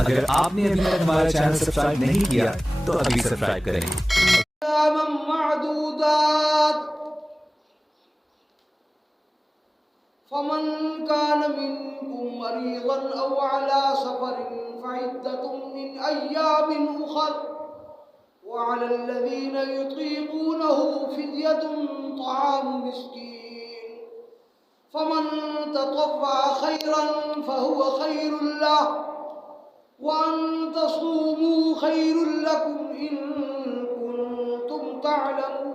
اگر آپ نے ابھی تک ہمارا چینل سبسکرائب نہیں کیا تو ابھی سبسکرائب کریں۔ فمن كان منكم مريضا أو على سفر فعدة من أيام أخر وعلى الذين يطيقونه فدية طعام مسكين فمن تطوع خيرا فهو خير له وأن تصوموا خير لكم إن كنتم تعلمون۔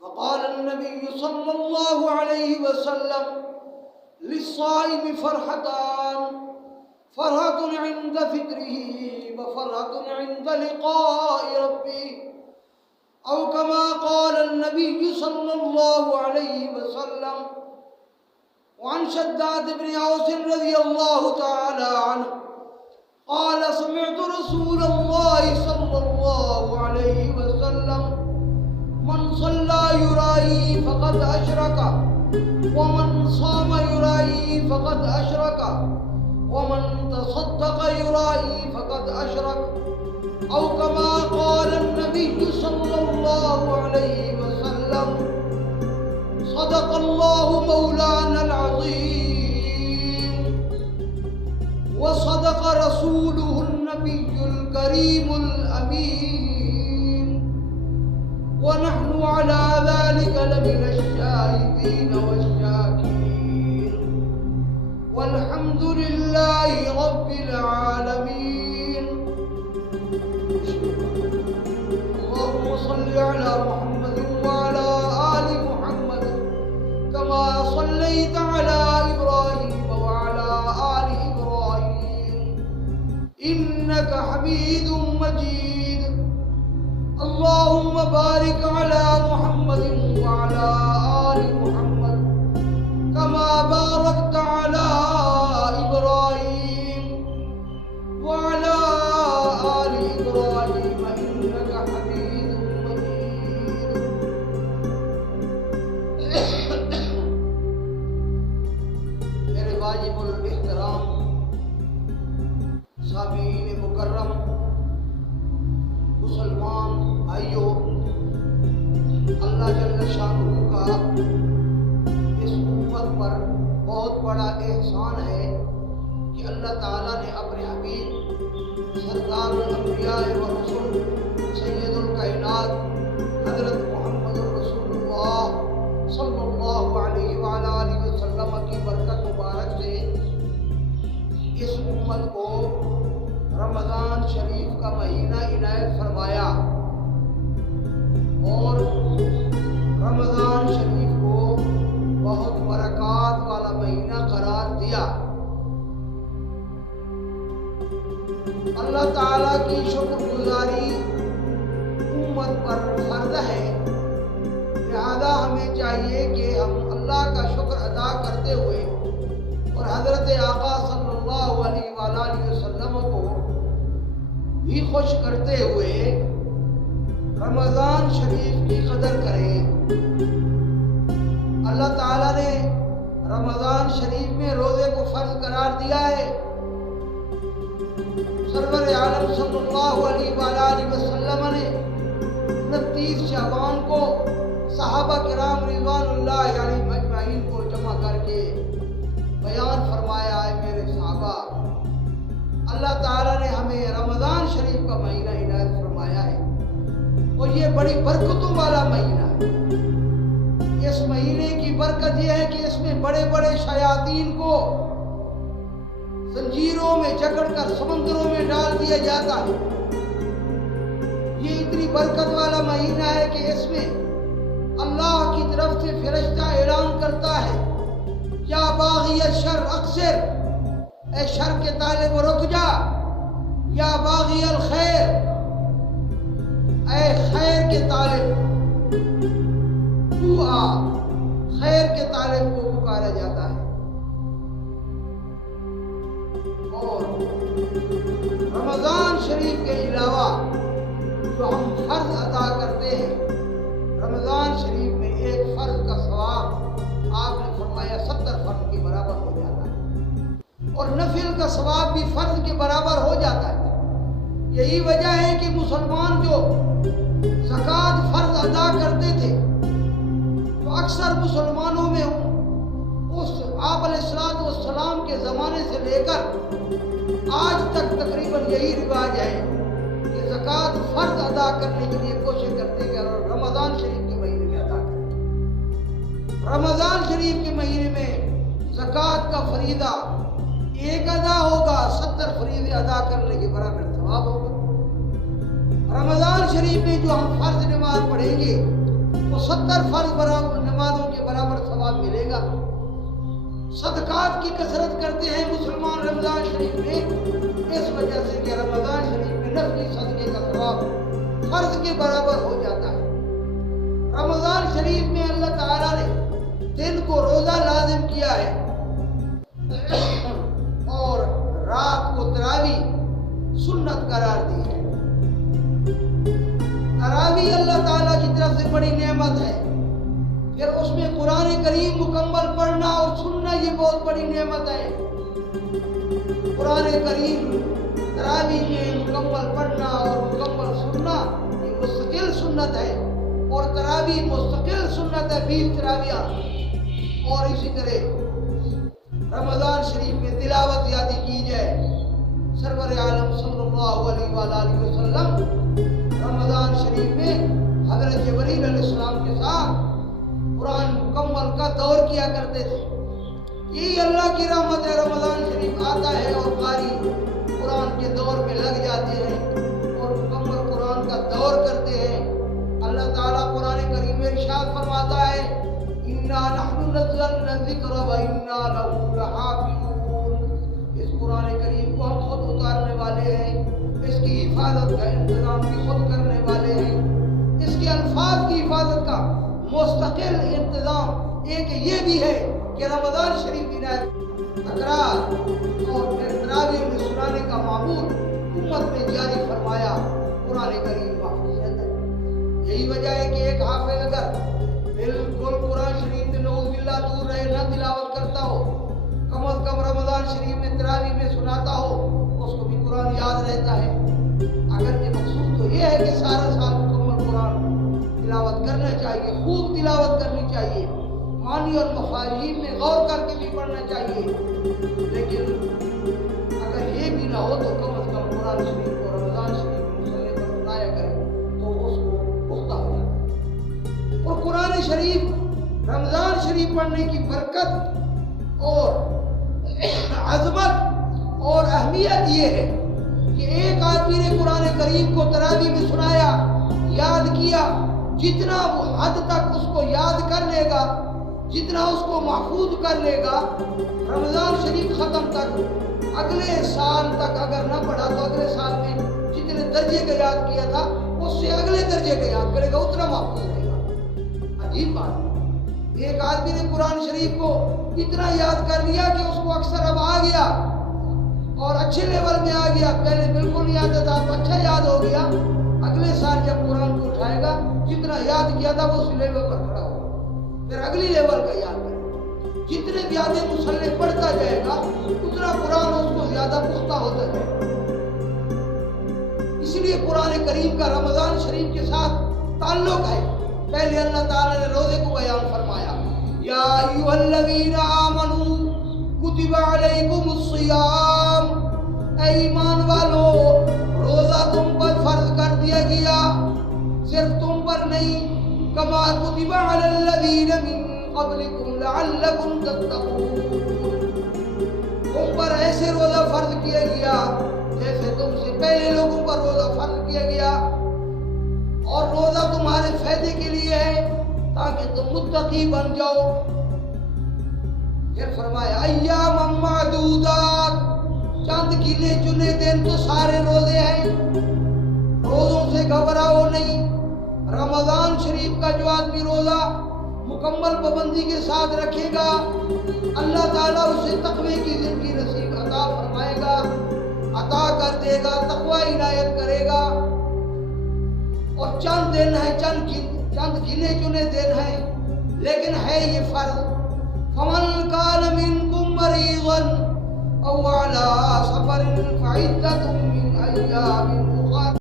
وقال النبي صلى الله عليه وسلم للصائم فرحتان، فرحة عند فطره وفرحة عند لقاء ربه، أو كما قال النبي صلى الله عليه وسلم۔ وعن شداد بن أوس رضي الله تعالى عنه قال سمعت رسول الله صلى الله عليه وسلم من صلى يرائي فقد أشرك ومن صام يرائي فقد أشرك ومن تصدق يرائي فقد أشرك، أو كما قال النبي صلى الله عليه وسلم۔ صدق الله مولانا العظيم وصدق رسوله النبي الكريم الأمين، ونحن على ذلك لمن الشاهدين والشاكرين، والحمد لله رب العالمين۔ اللهم صل على محمد وعلى آل محمد كما صليت على إبراهيم وعلى آل إبراهيم إنك حميد مجيد۔ اللهم بارك على محمد وعلى آل محمد كما باركت على إبراهيم وعلى آل إبراهيم إنك حميد مجيد۔ میرے واجب الاحترام سامعین مکرم، مسلمان بھائیوں، اللہ جل شانہ کا اس امت پر بہت بڑا احسان ہے کہ اللہ تعالیٰ نے اپنے حبیب سردار الانبیاء والرسل سید الکائنات حضرت محمد رسول اللہ صلی اللہ علیہ وآلہ وسلم کی برکت مبارک سے اس امت کو رمضان شریف کا مہینہ عنایت فرمایا، اور رمضان شریف کو بہت برکات والا مہینہ قرار دیا۔ اللہ تعالیٰ کی شکر گزاری امت پر فرض ہے، لہذا ہمیں چاہیے کہ ہم اللہ کا شکر ادا کرتے ہوئے اور حضرت آقا صلی اللہ علیہ وآلہ وسلم کو بھی خوش کرتے ہوئے رمضان شریف کی قدر کریں۔ اللہ تعالیٰ نے رمضان شریف میں روزے کو فرض قرار دیا ہے۔ سرور عالم صلی اللہ علیہ وآلہ وسلم نے 29 شعبان کو صحابہ کرام رضوان اللہ علیہم اجمعین کو جمع کر کے بیان فرمایا ہے، میرے صحابہ، اللہ تعالیٰ نے ہمیں رمضان شریف کا مہینہ عنایت فرمایا ہے، اور یہ بڑی برکتوں والا مہینہ ہے۔ اس مہینے کی برکت یہ ہے کہ اس میں بڑے بڑے شیاطین کو زنجیروں میں جکڑ کر سمندروں میں ڈال دیا جاتا ہے۔ یہ اتنی برکت والا مہینہ ہے کہ اس میں اللہ کی طرف سے فرشتہ اعلان کرتا ہے، یا باغی الشر اقصر، اے شر کے طالب رک جا، یا باغی الخیر، اے خیر کے طالب تو آ۔ خیر کے طالب کو پکارا جاتا ہے۔ اور رمضان شریف کے علاوہ جو ہم فرض ادا کرتے ہیں، رمضان شریف میں ایک فرض کا ثواب آپ نے فرمایا 70 فرض کے برابر ہو جاتا ہے۔ اور نفل کا ثواب بھی فرض کے برابر ہو جاتا ہے۔ یہی وجہ ہے کہ مسلمان جو زکوٰۃ فرض ادا کرتے تھے تو اکثر مسلمانوں میں اس آپ علیہ السلام کے زمانے سے لے کر آج تک تقریباً یہی رواج ہے کہ زکوٰۃ فرض ادا کرنے کے لیے کوشش کرتے ہیں اور رمضان شریف کے مہینے میں ادا کریں۔ رمضان شریف کے مہینے میں زکوٰۃ کا فریضہ ایک ادا ہوگا، 70 فریضے ادا کرنے کے برابر ثواب ہوگا۔ رمضان شریف میں جو ہم فرض نماز پڑھیں گے تو 70 فرض نمازوں کے برابر ثواب ملے گا۔ صدقات کی کثرت کرتے ہیں مسلمان رمضان شریف میں، اس وجہ سے کہ رمضان شریف میں نفلی صدقے کا ثواب فرض کے برابر ہو جاتا ہے۔ رمضان شریف میں اللہ تعالیٰ نے دن کو روزہ لازم کیا ہے اور رات کو تراویح سنت قرار دی ہے۔ تراویح اللہ تعالیٰ کی طرف سے بڑی نعمت ہے، پھر اس میں قرآن کریم مکمل پڑھنا اور سننا یہ بہت بڑی نعمت ہے۔ قرآن کریم تراویح میں مکمل پڑھنا اور مکمل سننا یہ مستقل سنت ہے، اور تراویح مستقل سنت ہے 20 تراویح۔ اور اسی طرح رمضان شریف میں تلاوت زیادہ کی جائے۔ سرور عالم صلی اللہ علیہ وآلہ وسلم رمضان شریف میں حضرت جبریل علیہ السلام کے ساتھ قرآن مکمل کا دور کیا کرتے تھے۔ یہی اللہ کی رحمت ہے، رمضان شریف آتا ہے اور قاری قرآن کے دور میں لگ جاتے ہیں اور مکمل قرآن کا دور کرتے ہیں۔ اللہ تعالیٰ قرآن کریم میں ارشاد فرماتا ہے اِنَّا نَحْنُ نَزَّلْنَا الذِّكْرَ وَإِنَّا لَهُ لَحَافِظُونَ۔ اس قرآن کریم کو ہم خود اتارنے والے ہیں، اس کی حفاظت کا انتظام بھی خود کرنے والے ہیں، اس کے الفاظ کی حفاظت کا مستقل انتظام ایک یہ بھی ہے کہ رمضان شریف کی تکرار اور پھر تراویح میں سنانے کا معمول امت میں جاری فرمایا، قرآن کریم محفوظ رہتا ہے۔ یہی وجہ ہے کہ ایک حافظ اگر بالکل قرآن شریف سے نعوذ باللہ دور رہے، نہ تلاوت کرتا ہو، کم از کم رمضان شریف میں تراویح میں سناتا ہو، اس کو بھی قرآن یاد رہتا ہے۔ اگر کہ مقصود تو یہ ہے کہ سارا سال مکمل قرآن تلاوت کرنا چاہیے، خوب تلاوت کرنی چاہیے، معنی اور مفاہیم میں غور کر کے بھی پڑھنا چاہیے، لیکن اگر یہ بھی نہ ہو تو کم از کم قرآن شریف کو رمضان شریف میں مصلی پر سنایا کرے تو اس کو پختہ ہو جاتا ہے۔ اور قرآن شریف رمضان شریف پڑھنے کی برکت اور عظمت اور اہمیت یہ ہے کہ ایک آدمی نے قرآن کریم کو تراویح میں سنایا، یاد کیا، جتنا وہ حد تک اس کو یاد کر لے گا، جتنا اس کو محفوظ کر لے گا، رمضان شریف ختم تک اگلے سال تک اگر نہ پڑھا تو اگلے سال میں جتنے درجے کا یاد کیا تھا اس سے اگلے درجے کا یاد کرے گا، اتنا محفوظ رہے گا۔ عجیب بات ہے، ایک آدمی نے قرآن شریف کو اتنا یاد کر لیا کہ اس کو اکثر اب آ گیا اور اچھے لیول میں آ گیا، پہلے بالکل نہیں آتا تھا، اب اچھا یاد ہو گیا، اگلے سال جب قرآن کو اٹھائے گا جتنا یاد کیا تھا وہ اس لیول پر کھڑا ہوگا، پھر اگلی لیول کا یاد کرے گا۔ جتنے زیادہ مصلی پڑھتا جائے گا اتنا قرآن اس کو زیادہ پختہ ہوتا جائے گا۔ اس لیے قرآن کریم کا رمضان شریف کے ساتھ تعلق ہے۔ پہلے اللہ تعالیٰ نے روزے کو بیان فرمایا، یا ایھا الذین آمنوا کتب علیکم الصیام، اے ایمان والو روزہ تم پر فرض کر دیا گیا، صرف تم پر نہیں، کما کتب علی الذین من قبلکم لعلکم تتقون، تم پر ایسے روزہ فرض کیا گیا جیسے تم سے پہلے لوگوں پر روزہ فرض کیا گیا، اور روزہ تمہارے فائدے کے لیے ہے تاکہ تم متقی بن جاؤ۔ پھر فرمایا ایام معدودات، چند گنے چنے دن تو سارے روزے ہیں، روزوں سے گھبراؤ نہیں۔ رمضان شریف کا جو آدمی روزہ مکمل پابندی کے ساتھ رکھے گا اللہ تعالیٰ اسے تقوی کی زندگی نصیب عطا فرمائے گا، عطا کر دے گا، تقوی عنایت کرے گا۔ اور چند دن ہے، چند گنے چنے دن ہیں، لیکن ہے یہ فرض۔ فمن کان منکم مریضا او سفر فعدة من أيام